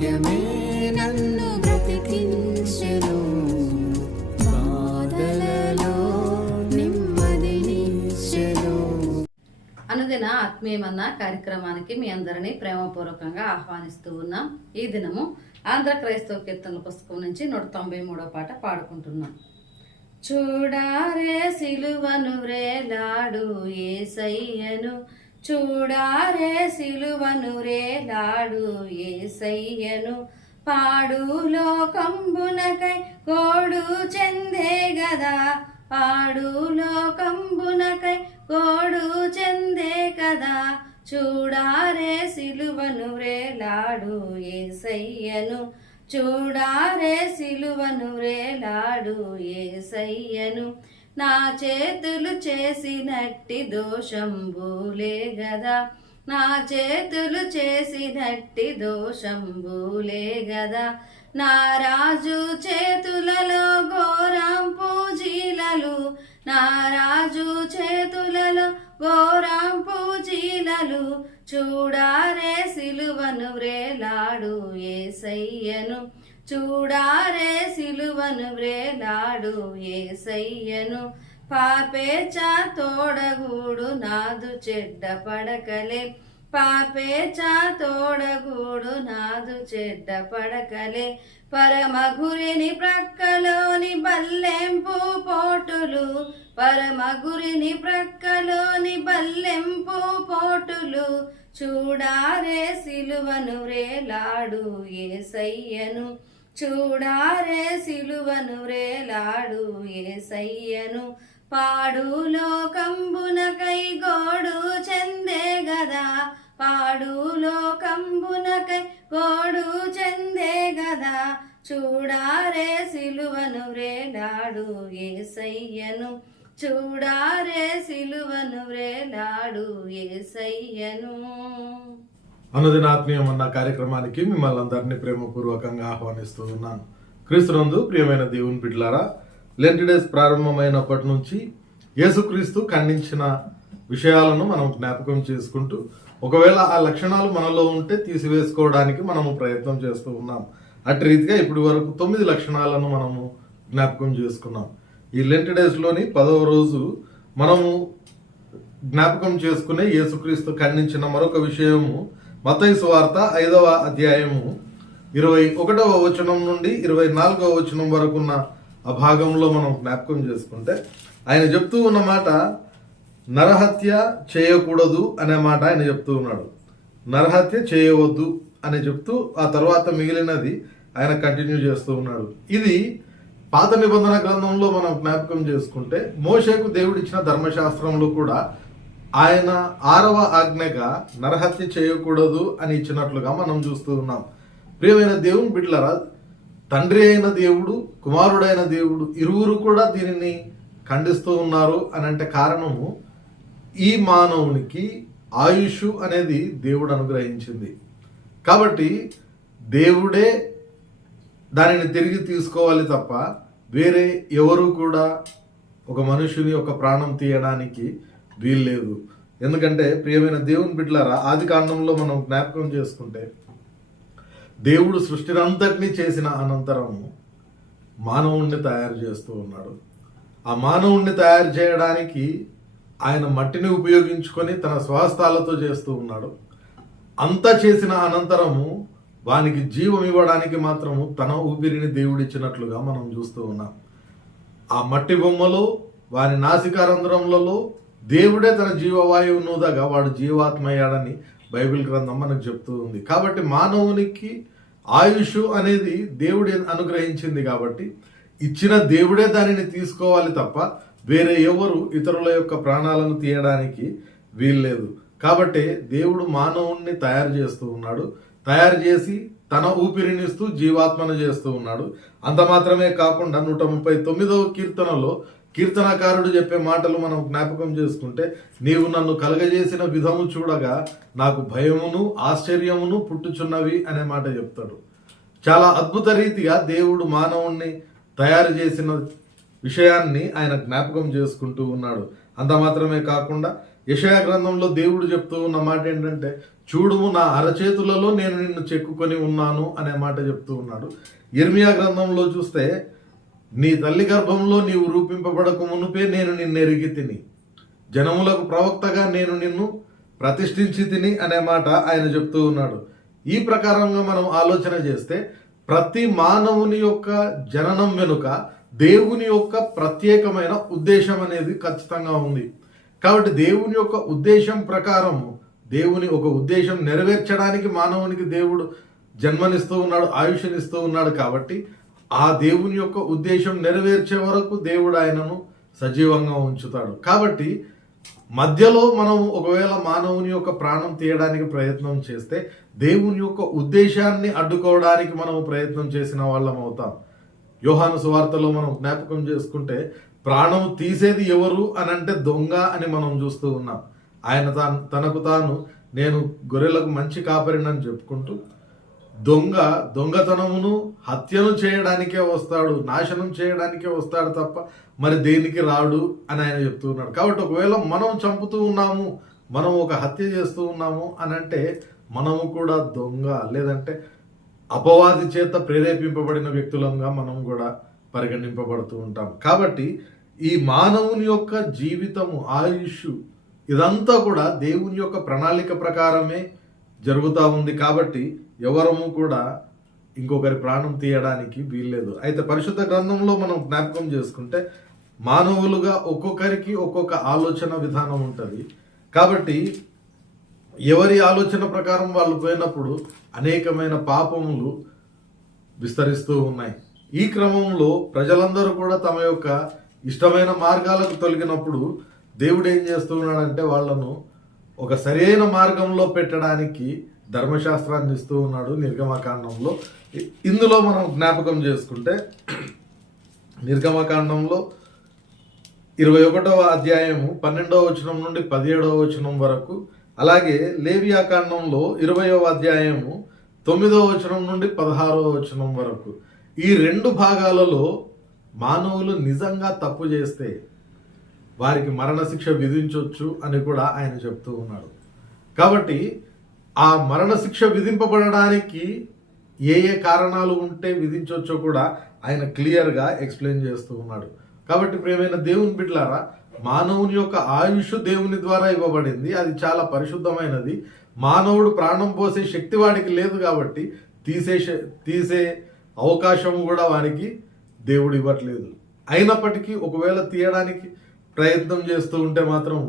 వాక్యమే నన్ను బ్రతికించెను. బాధలలో నెమ్మదినిచ్చెను అనుదిన ఆత్మీయమన్న కార్యక్రమానికి మీ అందరినీ ప్రేమపూర్వకంగా ఆహ్వానిస్తూ ఉన్నాం. ఈ దినము ఆంధ్ర క్రైస్తవ కీర్తనల పుస్తకం నుంచి నూట తొంభై మూడో పాట పాడుకుంటున్నాం. చూడారే సిలువను వ్రేలాడు ఏసయ్యను చూడారే సిలువను రేలాడు ఏసయ్యను. పాడు లోకంబునకై కోడు చెందే గదా. పాడు లోకంబునకై కోడు చెందే కదా. చూడారే సిలువను రేలాడు ఏసయ్యను. చూడారే సిలువను రేలాడు ఏసయ్యను. నా చేతులు చేసినట్టి దోషంబూలే గదా. నా చేతులు చేసినట్టి దోషంబూలే గదా. నా రాజు చేతులలో ఘోరం పూజీలలు నా రాజు చేతులలో ఘోరం పూజీలలు చూడారే సిలువను వ్రేలాడు ఏసయ్యను. చూడారే సిలువను వ్రేలాడు ఏసయ్యను. పాపేచా తోడగూడు నాదు చెడ్డ పడకలే. పాపేచా తోడగూడు నాదు చెడ్డ పడకలే. పరమగురిని ప్రక్కలోని బల్లెంపు పోటులు. పరమగురిని ప్రక్కలోని బల్లెంపు పోటులు. చూడారే సిలువను వ్రేలాడు ఏసయ్యను. చూడారే సిలువను రేలాడు ఏసయ్యను. పాడు లోకంబునకై గోడు చెందే గదా. పాడు లోకంబునకై గోడు చెందే గదా. చూడారే సిలువను రేలాడు ఏసయ్యను. చూడారే సిలువను వ్రేలాడు ఏసయ్యను. అనుదినాత్మీయం అన్న కార్యక్రమానికి మిమ్మల్ని అందరినీ ప్రేమపూర్వకంగా ఆహ్వానిస్తూ ఉన్నాను. క్రీస్తునందు ప్రియమైన దేవుని బిడ్లారా లెంటి డేస్ ప్రారంభమైనప్పటి నుంచి యేసుక్రీస్తు ఖండించిన విషయాలను మనం జ్ఞాపకం చేసుకుంటూ ఒకవేళ ఆ లక్షణాలు మనలో ఉంటే తీసివేసుకోవడానికి మనము ప్రయత్నం చేస్తూ ఉన్నాం. అటు రీతిగా ఇప్పటి వరకు తొమ్మిది లక్షణాలను మనము జ్ఞాపకం చేసుకున్నాం. ఈ లెంటి డేస్లోని పదవ రోజు మనము జ్ఞాపకం చేసుకునే యేసుక్రీస్తు ఖండించిన మరొక విషయము మతయి సువార్త ఐదవ అధ్యాయము ఇరవై ఒకటవ వచనం నుండి ఇరవై నాలుగవ వచనం వరకున్న ఆ భాగంలో మనం జ్ఞాపకం చేసుకుంటే ఆయన చెప్తూ ఉన్న మాట నరహత్య చేయకూడదు అనే మాట ఆయన చెప్తూ ఉన్నాడు. నరహత్య చేయవద్దు అని చెప్తూ ఆ తర్వాత మిగిలినది ఆయన కంటిన్యూ చేస్తూ ఉన్నాడు. ఇది పాత నిబంధన గ్రంథంలో మనం జ్ఞాపకం చేసుకుంటే మోషకు దేవుడిచ్చిన ధర్మశాస్త్రంలో కూడా ఆయన ఆరవ ఆజ్ఞగా నరహత్య చేయకూడదు అని ఇచ్చినట్లుగా మనం చూస్తూ ఉన్నాం. ప్రియమైన దేవుని బిడ్లరా తండ్రి అయిన దేవుడు కుమారుడైన దేవుడు ఇరువురు కూడా దీనిని ఖండిస్తూ ఉన్నారు అని అంటే కారణము ఈ మానవునికి ఆయుష్ అనేది దేవుడు అనుగ్రహించింది. కాబట్టి దేవుడే దానిని తిరిగి తీసుకోవాలి తప్ప వేరే ఎవరు కూడా ఒక మనుషుని ఒక ప్రాణం తీయడానికి వీల్లేదు ఎందుకంటే ప్రియమైన దేవుని బిడ్డలారా ఆది కాండంలో మనం జ్ఞాపకం చేసుకుంటే దేవుడు సృష్టినంతటినీ చేసిన అనంతరం మానవుణ్ణి తయారు చేస్తూ ఉన్నాడు. ఆ మానవుణ్ణి తయారు చేయడానికి ఆయన మట్టిని ఉపయోగించుకొని తన స్వహస్తాలతో చేస్తూ ఉన్నాడు. అంతా చేసిన అనంతరము వానికి జీవం ఇవ్వడానికి మాత్రము తన ఊపిరిని దేవుడిచ్చినట్లుగా మనం చూస్తూ ఉన్నాం. ఆ మట్టి బొమ్మలో వారి నాసికారంధ్రములలో దేవుడే తన జీవవాయువు నూదగా వాడు జీవాత్మయ్యాడని బైబిల్ గ్రంథం మనకు చెప్తూ ఉంది. కాబట్టి మానవునికి ఆయుష్ అనేది దేవుడి అనుగ్రహించింది కాబట్టి ఇచ్చిన దేవుడే దానిని తీసుకోవాలి తప్ప వేరే ఎవరు ఇతరుల యొక్క ప్రాణాలను తీయడానికి వీల్లేదు. కాబట్టి దేవుడు మానవుణ్ణి తయారు చేస్తూ ఉన్నాడు. తయారు చేసి తన ఊపిరినిస్తూ జీవాత్మను చేస్తూ ఉన్నాడు. అంత మాత్రమే కాకుండా నూట ముప్పై తొమ్మిదవ కీర్తనలో కీర్తనకారుడు చెప్పే మాటలు మనం జ్ఞాపకం చేసుకుంటే నీవు నన్ను కలగజేసిన విధము చూడగా నాకు భయమును ఆశ్చర్యమును పుట్టుచున్నవి అనే మాట చెప్తాడు. చాలా అద్భుత రీతిగా దేవుడు మానవుణ్ణి తయారు చేసిన విషయాన్ని ఆయన జ్ఞాపకం చేసుకుంటూ ఉన్నాడు. అంత మాత్రమే కాకుండా యషయా గ్రంథంలో దేవుడు చెప్తూ ఉన్న మాట ఏంటంటే చూడుము నా అరచేతులలో నేను నిన్ను చెక్కుకొని ఉన్నాను అనే మాట చెప్తూ ఉన్నాడు. ఇర్మియా గ్రంథంలో చూస్తే నీ తల్లి గర్భంలో నీవు రూపింపబడక మునుపే నేను నిన్ను ఎరిగి తిని జనములకు ప్రవక్తగా నేను నిన్ను ప్రతిష్ఠించి తిని అనే మాట ఆయన చెప్తూ ఉన్నాడు. ఈ ప్రకారంగా మనం ఆలోచన చేస్తే ప్రతి మానవుని యొక్క జననం వెనుక దేవుని యొక్క ప్రత్యేకమైన ఉద్దేశం అనేది ఖచ్చితంగా ఉంది. కాబట్టి దేవుని యొక్క ఉద్దేశం ప్రకారము దేవుని ఒక ఉద్దేశం నెరవేర్చడానికి మానవునికి దేవుడు జన్మనిస్తూ ఉన్నాడు ఆయుష్నిస్తూ ఉన్నాడు కాబట్టి ఆ దేవుని యొక్క ఉద్దేశం నెరవేర్చే వరకు దేవుడు ఆయనను సజీవంగా ఉంచుతాడు. కాబట్టి మధ్యలో మనం ఒకవేళ మానవుని యొక్క ప్రాణం తీయడానికి ప్రయత్నం చేస్తే దేవుని యొక్క ఉద్దేశాన్ని అడ్డుకోవడానికి మనం ప్రయత్నం చేసిన వాళ్ళం అవుతాం. యోహాను సువార్తలో మనం జ్ఞాపకం చేసుకుంటే ప్రాణం తీసేది ఎవరు అని అంటే దొంగ అని మనం చూస్తూ ఉన్నాం. ఆయన తాను తనకు తాను నేను గొర్రెలకు మంచి కాపరినని చెప్పుకుంటూ దొంగ దొంగతనమును హత్యను చేయడానికే వస్తాడు నాశనం చేయడానికే వస్తాడు తప్ప మరి దేనికి రాడు అని ఆయన చెప్తూ ఉన్నాడు. కాబట్టి ఒకవేళ మనం చంపుతూ ఉన్నాము మనం ఒక హత్య చేస్తూ ఉన్నాము అని అంటే మనము కూడా దొంగ లేదంటే అపవాది చేత ప్రేరేపింపబడిన వ్యక్తులంగా మనం కూడా పరిగణింపబడుతూ ఉంటాం. కాబట్టి ఈ మానవుని యొక్క జీవితము ఆయుష్ ఇదంతా కూడా దేవుని యొక్క ప్రణాళిక ప్రకారమే జరుగుతూ ఉంది కాబట్టి ఎవరము కూడా ఇంకొకరి ప్రాణం తీయడానికి వీల్లేదు. అయితే పరిశుద్ధ గ్రంథంలో మనం జ్ఞాపకం చేసుకుంటే మానవులుగా ఒక్కొక్కరికి ఒక్కొక్క ఆలోచన విధానం ఉంటుంది. కాబట్టి ఎవరి ఆలోచన ప్రకారం వాళ్ళు పోయినప్పుడు అనేకమైన పాపములు విస్తరిస్తూ ఉన్నాయి. ఈ క్రమంలో ప్రజలందరూ కూడా తమ యొక్క ఇష్టమైన మార్గాలకు తొలగినప్పుడు దేవుడు ఏం చేస్తూ ఉన్నాడంటే వాళ్ళను ఒక సరైన మార్గంలో పెట్టడానికి ధర్మశాస్త్రాన్ని ఇస్తూ ఉన్నాడు నిర్గమకాండంలో. ఇందులో మనం జ్ఞాపకం చేసుకుంటే నిర్గమకాండంలో ఇరవై ఒకటవ అధ్యాయము పన్నెండవ వచనం నుండి పదిహేడవ వచనం వరకు అలాగే లేవియాకాండంలో ఇరవయవ అధ్యాయము తొమ్మిదవ వచనం నుండి పదహారవ వచనం వరకు. ఈ రెండు భాగాలలో మానవులు నిజంగా తప్పు చేస్తే వారికి మరణశిక్ష విధించవచ్చు అని కూడా ఆయన చెప్తూ ఉన్నాడు. కాబట్టి ఆ మరణశిక్ష విధింపబడడానికి ఏ ఏ కారణాలు ఉంటే విధించవచ్చో కూడా ఆయన క్లియర్గా ఎక్స్ప్లెయిన్ చేస్తూ ఉన్నాడు. కాబట్టి ప్రేమైన దేవుని బిడ్డలారా మానవుని యొక్క ఆయుష్ దేవుని ద్వారా ఇవ్వబడింది. అది చాలా పరిశుద్ధమైనది. మానవుడు ప్రాణం పోసే శక్తి వాడికి లేదు కాబట్టి తీసే తీసే అవకాశం కూడా వానికి దేవుడు ఇవ్వట్లేదు. అయినప్పటికీ ఒకవేళ తీయడానికి ప్రయత్నం చేస్తూ ఉంటే మాత్రం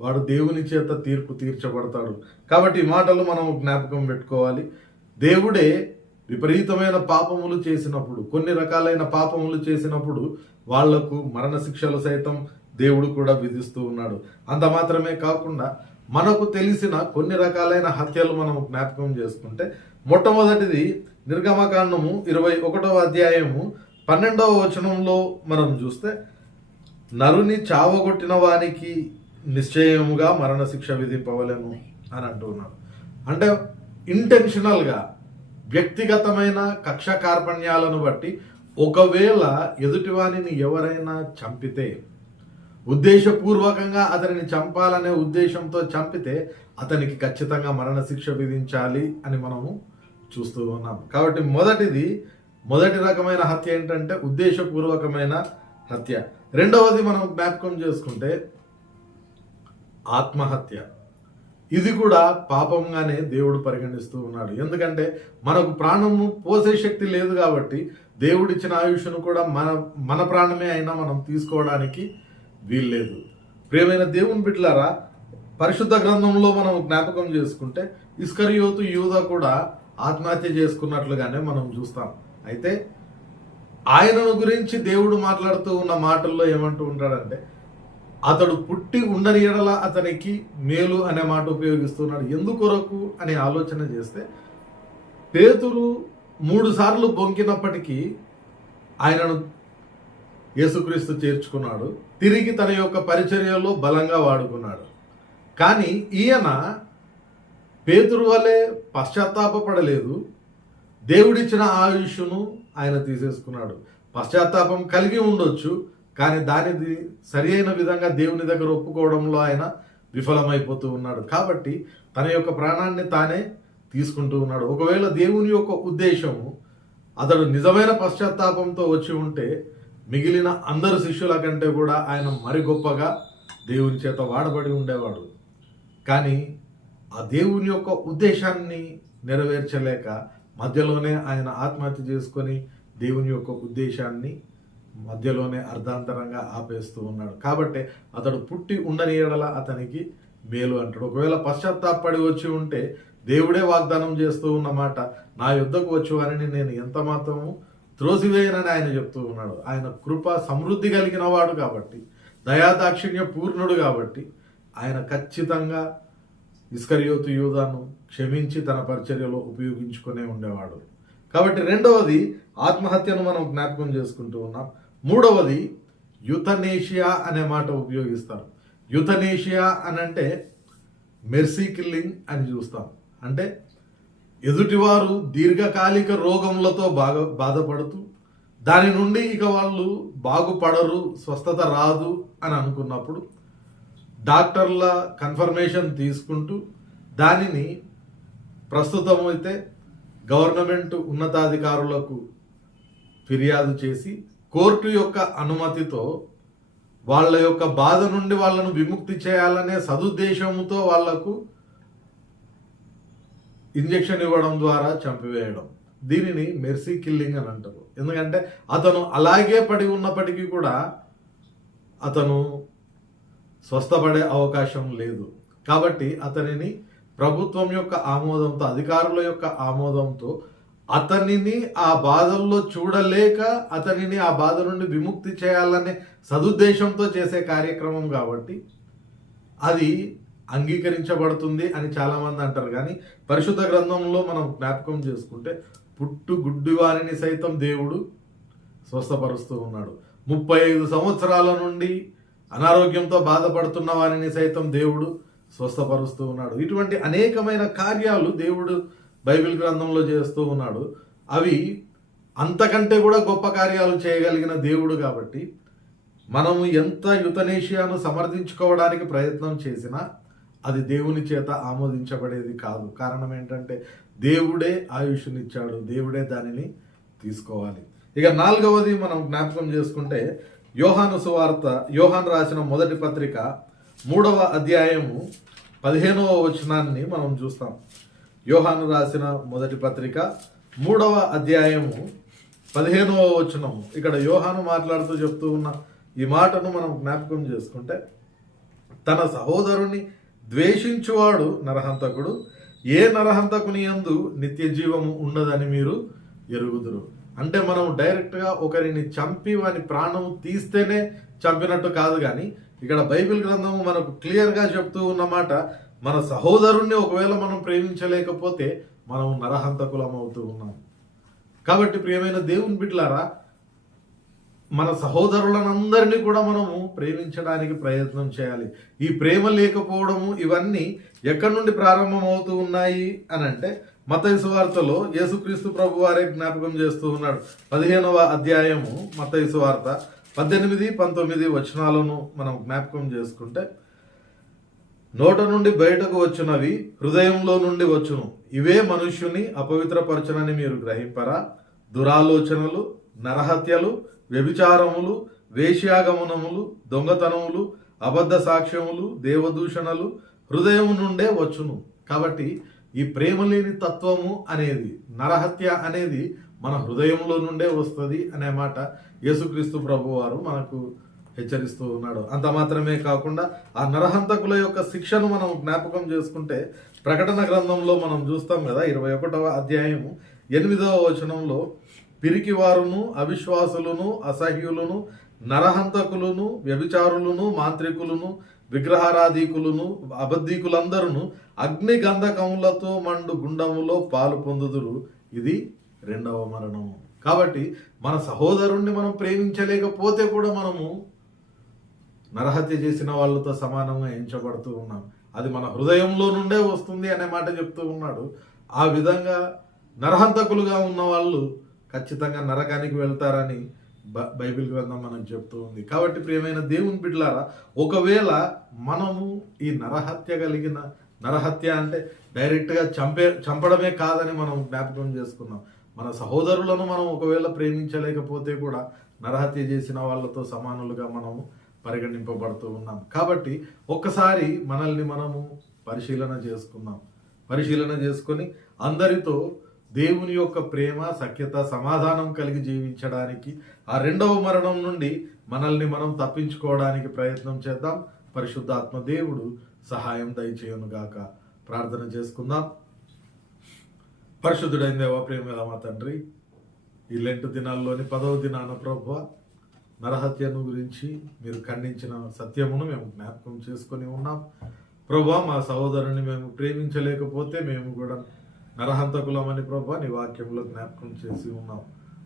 వాడు దేవుని చేత తీర్పు తీర్చబడతాడు. కాబట్టి ఈ మాటలు మనం జ్ఞాపకం పెట్టుకోవాలి. దేవుడే విపరీతమైన పాపములు చేసినప్పుడు కొన్ని రకాలైన పాపములు చేసినప్పుడు వాళ్ళకు మరణశిక్షలు సైతం దేవుడు కూడా విధిస్తూ ఉన్నాడు. అంత మాత్రమే కాకుండా మనకు తెలిసిన కొన్ని రకాలైన హత్యలు మనం జ్ఞాపకం చేసుకుంటే మొట్టమొదటిది నిర్గమకాండము ఇరవై ఒకటవ అధ్యాయము పన్నెండవ వచనంలో మనం చూస్తే నరుని చావగొట్టిన వానికి నిశ్చయముగా మరణశిక్ష విధింపవలను అని అంటున్నాడు అంటే ఇంటెన్షనల్గా వ్యక్తిగతమైన కక్ష కార్పణ్యాలను బట్టి ఒకవేళ ఎదుటివాణిని ఎవరైనా చంపితే ఉద్దేశపూర్వకంగా అతనిని చంపాలనే ఉద్దేశంతో చంపితే అతనికి ఖచ్చితంగా మరణశిక్ష విధించాలి అని మనము చూస్తూ ఉన్నాం. కాబట్టి మొదటిది మొదటి రకమైన హత్య ఏంటంటే ఉద్దేశపూర్వకమైన హత్య. రెండవది మనం జ్ఞాపకం చేసుకుంటే ఆత్మహత్య. ఇది కూడా పాపంగానే దేవుడు పరిగణిస్తూ ఉన్నాడు. ఎందుకంటే మనకు ప్రాణము పోసే శక్తి లేదు కాబట్టి దేవుడిచ్చిన ఆయుష్ను కూడా మన మన ప్రాణమే అయినా మనం తీసుకోవడానికి వీల్లేదు. ప్రియమైన దేవుని బిడ్డలారా పరిశుద్ధ గ్రంథంలో మనం జ్ఞాపకం చేసుకుంటే ఇస్కరియోతు యూద కూడా ఆత్మహత్య చేసుకున్నట్లుగానే మనం చూస్తాం. అయితే ఆయనను గురించి దేవుడు మాట్లాడుతూ ఉన్న మాటల్లో ఏమంటూ ఉంటాడంటే అతడు పుట్టి ఉండని ఎడల అతనికి మేలు అనే మాట ఉపయోగిస్తున్నాడు. ఎందుకొరకు అని ఆలోచన చేస్తే పేతురు మూడు సార్లు బొంకినప్పటికీ ఆయనను యేసుక్రీస్తు చేర్చుకున్నాడు. తిరిగి తన యొక్క పరిచర్యలో బలంగా వాడుకున్నాడు. కానీ ఈయన పేతురు వలె పశ్చాత్తాపపడలేదు. దేవుడిచ్చిన ఆయుష్ను ఆయన తీసేసుకున్నాడు. పశ్చాత్తాపం కలిగి ఉండొచ్చు కానీ దానిది సరి అయిన విధంగా దేవుని దగ్గర ఒప్పుకోవడంలో ఆయన విఫలమైపోతూ ఉన్నాడు. కాబట్టి తన యొక్క ప్రాణాన్ని తానే తీసుకుంటూ ఉన్నాడు. ఒకవేళ దేవుని యొక్క ఉద్దేశము అతడు నిజమైన పశ్చాత్తాపంతో వచ్చి ఉంటే మిగిలిన అందరు శిష్యుల కంటే కూడా ఆయన మరి గొప్పగా దేవుని చేత వాడబడి ఉండేవాడు. కానీ ఆ దేవుని యొక్క ఉద్దేశాన్ని నెరవేర్చలేక మధ్యలోనే ఆయన ఆత్మహత్య చేసుకొని దేవుని యొక్క ఉద్దేశాన్ని మధ్యలోనే అర్ధాంతరంగా ఆపేస్తూ ఉన్నాడు. కాబట్టి అతడు పుట్టి ఉండని ఎడల అతనికి మేలు అంటాడు. ఒకవేళ పశ్చాత్తాపడి వచ్చి ఉంటే దేవుడే వాగ్దానం చేస్తూ ఉన్నమాట నా యుద్ధకు వచ్చు అని నేను ఎంత మాత్రము త్రోసివేయనని ఆయన చెప్తూ ఉన్నాడు. ఆయన కృప సమృద్ధి కలిగిన వాడు కాబట్టి దయాదాక్షిణ్య పూర్ణుడు కాబట్టి ఆయన ఖచ్చితంగా ఇస్కరియోతు యూదాను క్షమించి తన పరిచర్యలో ఉపయోగించుకునే ఉండేవాడు. కాబట్టి రెండవది ఆత్మహత్యను మనం జ్ఞాపకం చేసుకుంటూ ఉన్నాం. మూడవది యుథనేషియా అనే మాట ఉపయోగిస్తారు. యుథనేషియా అని అంటే మెర్సీ కిల్లింగ్ అని చూస్తాం. అంటే ఎదుటివారు దీర్ఘకాలిక రోగములతో బాగా బాధపడుతూ దాని నుండి ఇక వాళ్ళు బాగుపడరు స్వస్థత రాదు అని అనుకున్నప్పుడు డాక్టర్ల కన్ఫర్మేషన్ తీసుకుంటూ దానిని ప్రస్తుతం అయితే గవర్నమెంట్ ఉన్నతాధికారులకు ఫిర్యాదు చేసి కోర్టు యొక్క అనుమతితో వాళ్ళ యొక్క బాధ నుండి వాళ్ళను విముక్తి చేయాలనే సదుద్దేశంతో వాళ్ళకు ఇంజెక్షన్ ఇవ్వడం ద్వారా చంపివేయడం. దీనిని మెర్సీ కిల్లింగ్ అని అంటారు. ఎందుకంటే అతను అలాగే పడి ఉన్నప్పటికీ కూడా అతను స్వస్థపడే అవకాశం లేదు. కాబట్టి అతనిని ప్రభుత్వం యొక్క ఆమోదంతో అధికారుల యొక్క ఆమోదంతో అతనిని ఆ బాధల్లో చూడలేక అతనిని ఆ బాధ నుండి విముక్తి చేయాలనే సదుద్దేశంతో చేసే కార్యక్రమం కాబట్టి అది అంగీకరించబడుతుంది అని చాలామంది అంటారు. కానీ పరిశుద్ధ గ్రంథంలో మనం జ్ఞాపకం చేసుకుంటే పుట్టు గుడ్డి వారిని సైతం దేవుడు స్వస్థపరుస్తూ ఉన్నాడు. ముప్పై ఐదు సంవత్సరాల నుండి అనారోగ్యంతో బాధపడుతున్న వారిని సైతం దేవుడు స్వస్థపరుస్తూ ఉన్నాడు. ఇటువంటి అనేకమైన కార్యాలు దేవుడు బైబిల్ గ్రంథంలో చేస్తూ ఉన్నాడు. అవి అంతకంటే కూడా గొప్ప కార్యాలు చేయగలిగిన దేవుడు కాబట్టి మనము ఎంత యుతనేషియాను సమర్థించుకోవడానికి ప్రయత్నం చేసినా అది దేవుని చేత ఆమోదించబడేది కాదు. కారణం ఏంటంటే దేవుడే ఆయుష్నిచ్చాడు. దేవుడే దానిని తీసుకోవాలి. ఇక నాలుగవది మనం జ్ఞాపకం చేసుకుంటే యోహాను సువార్త యోహాన్ రాసిన మొదటి పత్రిక మూడవ అధ్యాయము పదిహేనవ వచనాన్ని మనం చూస్తాం. యోహాను రాసిన మొదటి పత్రిక మూడవ అధ్యాయము పదిహేనవ వచనము. ఇక్కడ యోహాను మాట్లాడుతూ చెప్తూ ఉన్న ఈ మాటను మనం జ్ఞాపకం చేసుకుంటే తన సహోదరుని ద్వేషించువాడు నరహంతకుడు ఏ నరహంతకుని యందు నిత్య జీవము ఉన్నదని మీరు ఎరుగుదురు. అంటే మనం డైరెక్ట్గా ఒకరిని చంపి వాని ప్రాణం తీస్తేనే చంపినట్టు కాదు కానీ ఇక్కడ బైబిల్ గ్రంథము మనకు క్లియర్గా చెప్తూ ఉన్నమాట మన సహోదరుణ్ణి ఒకవేళ మనం ప్రేమించలేకపోతే మనం నరహంతకులం అవుతూ ఉన్నాం. కాబట్టి ప్రియమైన దేవుని బిడ్లారా మన సహోదరులనందరినీ కూడా మనము ప్రేమించడానికి ప్రయత్నం చేయాలి. ఈ ప్రేమ లేకపోవడము ఇవన్నీ ఎక్కడి నుండి ప్రారంభమవుతూ ఉన్నాయి అని అంటే మతైసు వార్తలో యేసుక్రీస్తు ప్రభు వారే జ్ఞాపకం చేస్తూ ఉన్నాడు. పదిహేనవ అధ్యాయము మతైసు వార్త. పద్దెనిమిది పంతొమ్మిది వచనాలను మనం జ్ఞాపకం చేసుకుంటే నోట నుండి బయటకు వచ్చినవి హృదయంలో నుండి వచ్చును. ఇవే మనుష్యుని అపవిత్రపరచనని మీరు గ్రహింపరా? దురాలోచనలు నరహత్యలు వ్యభిచారములు వేశ్యాగమనములు దొంగతనములు అబద్ధ సాక్ష్యములు దేవదూషణలు హృదయం నుండే వచ్చును. కాబట్టి ఈ ప్రేమ లేని తత్వము అనేది నరహత్య అనేది మన హృదయంలో నుండే వస్తుంది అనే మాట యేసుక్రీస్తు ప్రభు వారు మనకు హెచ్చరిస్తూ ఉన్నాడు. అంత మాత్రమే కాకుండా ఆ నరహంతకుల యొక్క శిక్షను మనం జ్ఞాపకం చేసుకుంటే ప్రకటన గ్రంథంలో మనం చూస్తాం కదా ఇరవై ఒకటవ అధ్యాయము ఎనిమిదవ వచనంలో పిరికివారును అవిశ్వాసులను అసహ్యులను నరహంతకులను వ్యభిచారులను మాంత్రికులను విగ్రహారాధికులను అబద్ధీకులందరూ అగ్ని గంధకములతో మండు గుండములో పాలు పొందుదురు. ఇది రెండవ మరణము. కాబట్టి మన సహోదరుణ్ణి మనం ప్రేమించలేకపోతే కూడా మనము నరహత్య చేసిన వాళ్ళతో సమానంగా ఎంచబడుతూ ఉన్నాం. అది మన హృదయంలో నుండే వస్తుంది అనే మాట చెప్తూ ఉన్నాడు. ఆ విధంగా నరహంతకులుగా ఉన్న వాళ్ళు ఖచ్చితంగా నరకానికి వెళ్తారని బైబిల్ గ్రంథం మనకు చెప్తూ ఉంది. కాబట్టి ప్రియమైన దేవుని బిడ్డలారా ఒకవేళ మనము ఈ నరహత్య కలిగిన నరహత్య అంటే డైరెక్ట్గా చంపే చంపడమే కాదని మనం జ్ఞాపకం చేసుకున్నాం. మన సహోదరులను మనం ఒకవేళ ప్రేమించలేకపోతే కూడా నరహత్య చేసిన వాళ్ళతో సమానులుగా మనము పరిగణింపబడుతూ ఉన్నాం. కాబట్టి ఒక్కసారి మనల్ని మనము పరిశీలన చేసుకుందాం. పరిశీలన చేసుకొని అందరితో దేవుని యొక్క ప్రేమ సఖ్యత సమాధానం కలిగి జీవించడానికి ఆ రెండవ మరణం నుండి మనల్ని మనం తప్పించుకోవడానికి ప్రయత్నం చేద్దాం. పరిశుద్ధాత్మ దేవుడు సహాయం దయచేయనుగాక. ప్రార్థన చేసుకుందాం. పరిశుద్ధుడైన దేవ ప్రేమల మా తండ్రి ఈ లెంటు దినాల్లోని పదవ దినాన ప్రభు నరహత్యను గురించి మీరు ఖండించిన సత్యమును మేము జ్ఞాపకం చేసుకొని ఉన్నాం. ప్రభా మా సహోదరుని మేము ప్రేమించలేకపోతే మేము కూడా నరహంతకులమని ప్రభా నీ వాక్యంలో జ్ఞాపకం చేసి ఉన్నాం.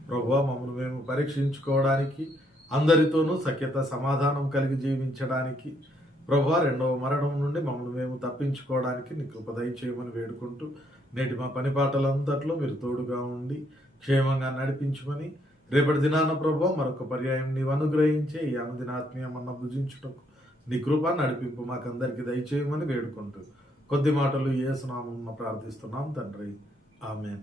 ప్రభా మమ్మల్ని మేము పరీక్షించుకోవడానికి అందరితోనూ సఖ్యత సమాధానం కలిగి జీవించడానికి ప్రభా రెండవ మరణం నుండి మమ్మల్ని మేము తప్పించుకోవడానికి నీ కృప దయచేయమని వేడుకుంటూ నేటి మా పని పాటలంతట్లో మీరు తోడుగా ఉండి క్షేమంగా నడిపించమని రేపటి దినాన ప్రభు మరొక పర్యాయం నీవు అనుగ్రహించే ఈ అనుదినాత్మీయమన్న భుజించుటకు నీ కృప నడిపింపు మాకందరికి దయచేయమని వేడుకుంటూ కొద్ది మాటలు ఏ సునామం ప్రార్థిస్తున్నాం తండ్రి. ఆమెన్.